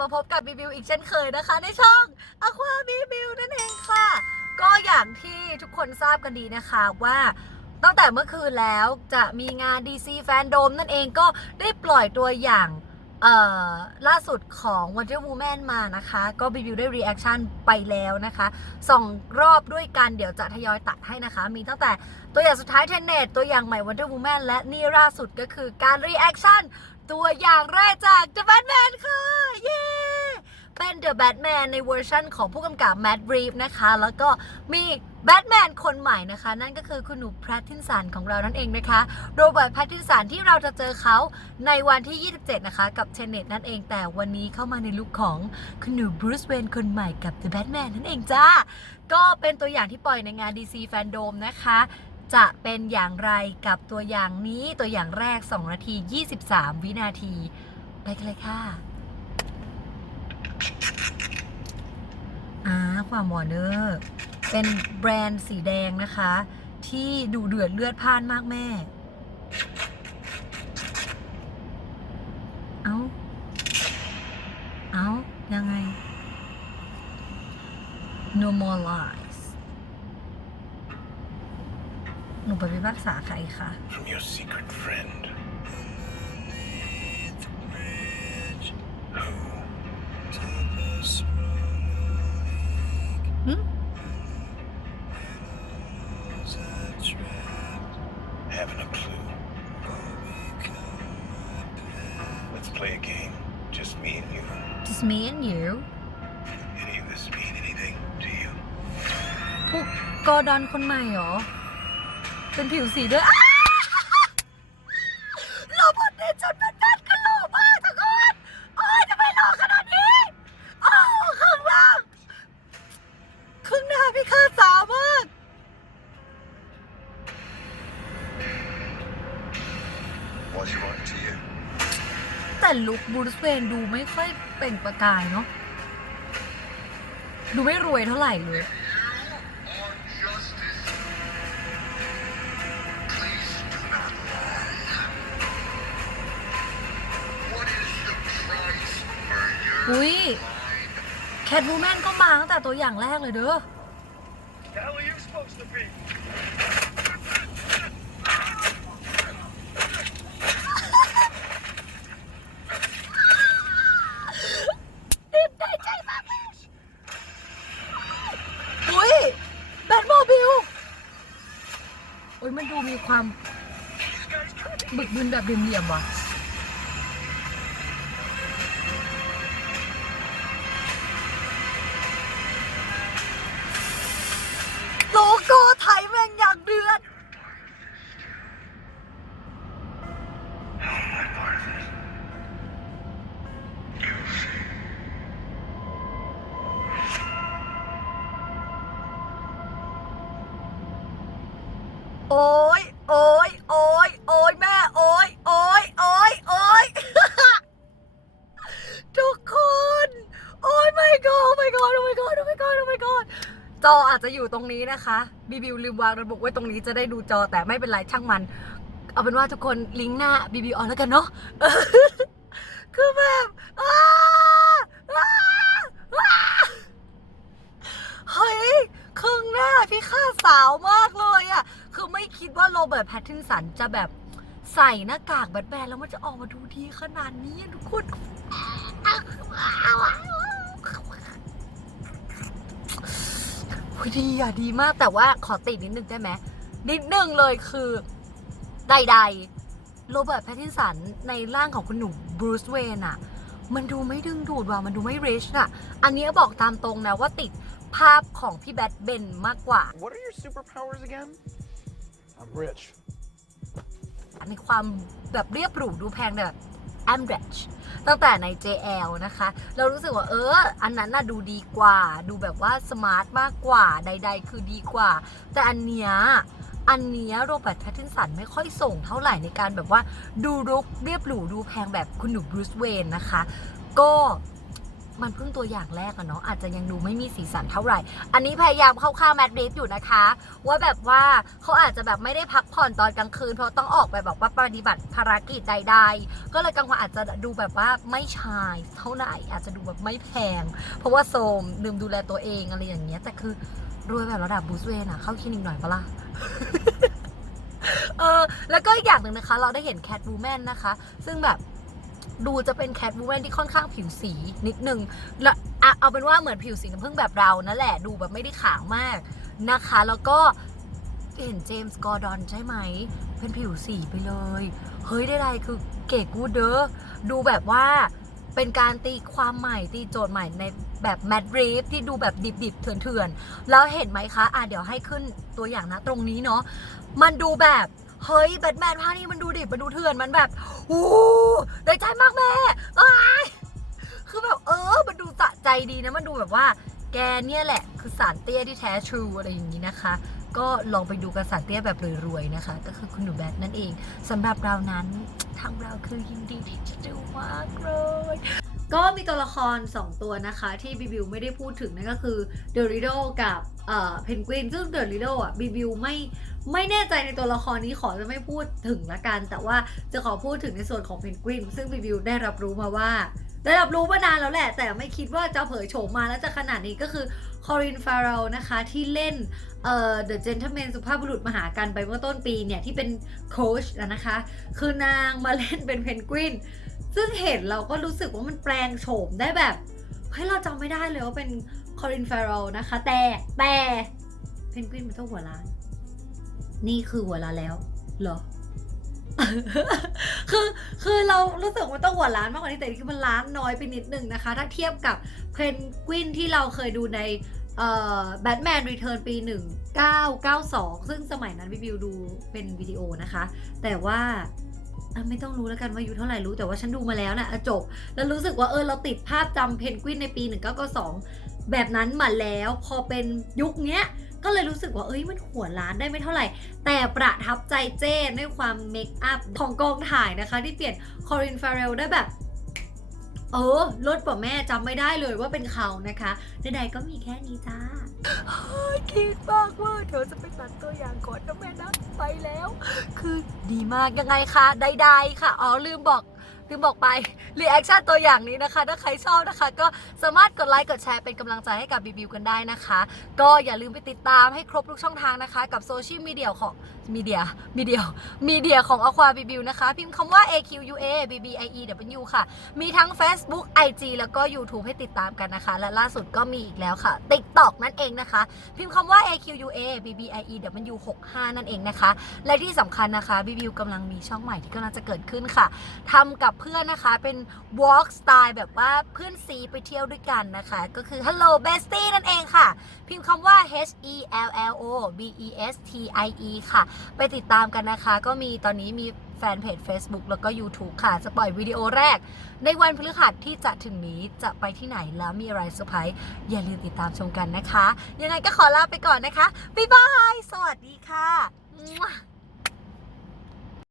มาพบกับบีบิวอีกเช่นเคยนะคะ ในช่อง Aqua b ีบิวนั่นเองค่ะ ก็อย่างที่ทุกคนทราบกันดีนะคะว่าตั้งแต่เมื่อคืนแล้วจะมีงาน DC Fandom นั่นเองก็ได้ปล่อยตัวอย่างล่าสุดของ Wonder Woman มานะคะ ก็บีบิวได้ reaction ไปแล้วนะคะสองรอบด้วยกัน เดี๋ยวจะทยอยตัดให้นะคะ มีตั้งแต่ตัวอย่างสุดท้ายเทนเนตตัวอย่างใหม่ Wonder Woman และนี่ล่าสุดก็คือการ reaction ตัวอย่างแรกจาก The Batman ค่ะ เย้ The Batman ในเวอร์ชั่นของผู้กำกับ Matt Reeves นะคะ แล้วก็มีแบทแมนคนใหม่นะคะ นั่นก็คือคุณหนูแพทตินสันของเรานั่นเองนะคะ โรเบิร์ตแพทตินสันที่เราจะเจอเขาในวันที่ 27 นะคะ กับเทเน็ตนั่นเองแต่วันนี้เข้ามาในลุคของคุณหนูบรูซเวนคนใหม่กับ The Batman นั่นเองจ้า ก็เป็นตัวอย่างที่ปล่อยในงาน DC Fandom นะคะจะเป็นอย่างไรกับตัวอย่างนี้ตัวอย่างแรก 2 นาที 23 วินาที ไปกันเลยค่ะ อ่า ความวอร์เนอร์เป็นแบรนด์สีแดงนะคะ ที่ดูเดือดเลือดพ่านมากแม่ เอาเอายังไง normalize หนูไปพิพากษาใครคะ from your secret friend. พวกกอร์ดอนคนใหม่เหรอ เป็นผิวสีด้วยอ้าหล่อบดเด่นจนเป็นแฟนกันหล่อมากทุกคนโอ้ยทำไมหล่อขนาดนี้โอ้ข้างล่างครึ่งหน้าพี่ข้าสาวมาก What's your want to you? แต่ลุคบรูซเวนดูไม่ค่อยเปล่งประกายเนาะดูไม่รวยเท่าไหร่เลย อุ้ย mind? แคทวูแมนก็มาตั้งแต่ตัวอย่างแรกเลยเด้อ The hell are you supposed to be? ตื่นได้ใจมากเลยอุ้ยแบทโมบิลโอ้ยมันดูมีความบึกบึนแบบเหลี่ยมๆว่ะ อยู่ตรงนี้นะคะบีบิวลืมวางระบบไว้ตรงนี้จะได้ดูจอแต่ไม่เป็นไรช่างมัน เอาเป็นว่าทุกคนลิงก์หน้าบีบิวออนแล้วกันเนาะคือแบบเฮ้ยครึ่งหน้าพี่ข้าสาวมากเลยอะคือไม่คิดว่าโรเบิร์ตแพตตินสันจะแบบใส่หน้ากากแบทแมนแล้วมันจะออกมาดูดีขนาดนี้ทุกคน ดีอะดีมากแต่ว่าขอติดนิดนึงได้ไหมนิดนึงเลยคือใดๆโรเบิร์ตแพตตินสันในร่างของคุณหนุ่มบรูซเวนอะมันดูไม่ดึงดูดว่ะมันดูไม่ริชอะอันนี้บอกตามตรงนะว่าติดภาพของพี่แบทเบนมากกว่า What are your superpowers again? I'm rich. ในความแบบเรียบหรูดูแพงแบบ a m rich ตั้งแต่ใน JL นะคะ เรารู้สึกว่าเออ อันนั้นน่ะดูดีกว่า ดูแบบว่าสมาร์ทมากกว่าใด ๆ คือดีกว่า แต่อันเนี้ยอันเนี้ยโรเบิร์ตแพตตินสันไม่ค่อยส่งเท่าไหร่ในการแบบว่าดูรุกเรียบหรูดูแพงแบบคุณหนุ่มบรูซเวนนะคะ ก็ มันเพิ่งตัวอย่างแรกอะเนาะอาจจะยังดูไม่มีสีสันเท่าไหร่ อันนี้พยายามเข้าข้างแมดริฟอยู่นะคะ ว่าแบบว่าเขาอาจจะแบบไม่ได้พักผ่อนตอนกลางคืน เพราะต้องออกไปแบบว่าปฏิบัติภารกิจใด ๆ ก็เลยกลางวันอาจจะดูแบบว่าไม่ชายเท่าไหร่อาจจะดูแบบไม่แพง เพราะว่าโซมลืมดูแลตัวเองอะไรอย่างเงี้ยแต่คือรวยแบบระดับบูสเวนอะเข้าคลินิกหน่อยปะล่ะเออแล้วก็อีกอย่างหนึ่งนะคะ เราได้เห็นแคทวูแมนนะคะ ซึ่งแบบ ดูจะเป็นแคทวูแมนที่ค่อนข้างผิวสีนิดนึงแล้วอะเอาเป็นว่าเหมือนผิวสีน้ำผึ้งแบบเรานั่นแหละดูแบบไม่ได้ขาวมากนะคะ แล้วก็เห็นเจมส์กอร์ดอนใช่ไหม เป็นผิวสีไปเลย เฮ้ยได้ไรคือเก๋กูเด้อดูแบบว่าเป็นการตีความใหม่ตีโจทย์ใหม่ในแบบแมดรีฟที่ดูแบบดิบๆเถื่อนๆ แล้วเห็นไหมคะ อะเดี๋ยวให้ขึ้นตัวอย่างนะตรงนี้เนาะมันดูแบบ เฮ้ยแบทแมนภาคนี้มันดูดิบมันดูเถื่อนมันแบบอู้ได้ใจมากแม่อ้ยคือแบบเออ มันดูสะใจดีนะมันดูแบบว่า แกเนี่ยแหละ คือสารเตี้ยที่แท้ทรูอะไรอย่างนี้นะคะ ก็ลองไปดูกันสารเตี้ยแบบรวยๆนะคะ ก็คือคุณหนูแบทนั่นเองสำหรับเรานั้นทางเราคือยินดีที่จะดูมากเลย ก็มีตัวละคร 2 ตัวนะคะที่บิบิวไม่ได้พูดถึงนั่นก็คือเดอริโดกับเอ่อเพนกวินซึ่งเดอริโดอะบิบิวไม่ไม่แน่ใจในตัวละครนี้ขอจะไม่พูดถึงละกัน แต่ว่าจะขอพูดถึงในส่วนของเพนกวินซึ่งบิบิวได้รับรู้มาว่า ได้รับรู้มานานแล้วแหละ แต่ไม่คิดว่าจะเผยโฉมมาแล้วจะขนาดนี้ก็คือคอรินฟาร์เรลนะคะที่เล่นเอ่อ The Gentleman สุภาพบุรุษมหากันไปเมื่อต้นปีเนี่ยที่เป็นโค้ชนะคะ คือนางมาเล่นเป็นเพนกวิน ซึ่งเห็นเราก็รู้สึกว่ามันแปลงโฉมได้แบบเฮ้ยเราจำไม่ได้เลยว่าเป็นคอรินฟาร์เรลนะคะ แต่แต่เพนกวินมันต้องหัวล้าน นี่คือหัวล้านแล้วเหรอคือคือเรารู้สึกว่ามันต้องหัวล้านมากกว่านี้แต่นี่คือมันล้านน้อยไปนิดนึงนะคะ ถ้าเทียบกับเพนกวินที่เราเคยดูในเอ่อแบทแมนรีเทิร์นปี 1992 ซึ่งสมัยนั้นวิวดูเป็นวิดีโอนะคะ แต่ว่า อะไม่ต้องรู้แล้วกันว่าอายุเท่าไหร่รู้แต่ว่าฉันดูมาแล้วนะอะจบ แล้วรู้สึกว่าเออเราติดภาพจำเพนกวินในปี 1992 แบบนั้นมาแล้วพอเป็นยุคเนี้ย ก็เลยรู้สึกว่าเอ้ยมันหัวล้านได้ไม่เท่าไหร่ แต่ประทับใจเจ้ด้วยความเมคอัพของกองถ่ายนะคะ ที่เปลี่ยนคอรินฟาเรลได้แบบ เออลดกว่าแม่จำไม่ได้เลยว่าเป็นเขานะคะใดๆก็มีแค่นี้จ้า คิดมากว่าเดี๋ยวจะไปตัดตัวอย่างก่อนนะแม่ ดีมากยังไงคะใดๆค่ะ อ๋อลืมบอก ลืมบอกไปรีแอคชั่นตัวอย่างนี้นะคะ ถ้าใครชอบนะคะ ก็สามารถกดไลค์กดแชร์เป็นกำลังใจให้กับบีบิวกันได้นะคะ ก็อย่าลืมไปติดตามให้ครบทุกช่องทางนะคะ กับโซเชียลมีเดียของมีเดียมีเดียมีเดียของ Aqua b b i w นะคะ พิมพ์คำว่า AQUA BBIEW ค่ะ มีทั้ง Facebook IG แล้วก็ YouTube ให้ติดตามกันนะคะ และล่าสุดก็มีอีกแล้วค่ะ TikTok นั่นเองนะคะ พิมพ์คำว่า AQUA BBIEW 65นั่นเองนะคะ และที่สำคัญนะคะบีบิวกำลังมีช่องใหม่ที่กำลังจะเกิดขึ้นค่ะทำกับเพื่อนนะคะ เป็น walk style แบบว่าเพื่อนซีไปเที่ยวด้วยกันนะคะ ก็คือ Hello Bestie นั่นเองค่ะ พิมพ์คำว่า H E L L O B E S T I E ค่ะ ไปติดตามกันนะคะ ก็มีตอนนี้มีแฟนเพจ Facebook แล้วก็ YouTube ค่ะ จะปล่อยวิดีโอแรก ในวันพฤหัสที่จะถึงนี้จะไปที่ไหนแล้วมีอะไรเซอร์ไพรส์อย่าลืมติดตามชมกันนะคะ ยังไงก็ขอลาไปก่อนนะคะ บ๊ายบาย สวัสดีค่ะ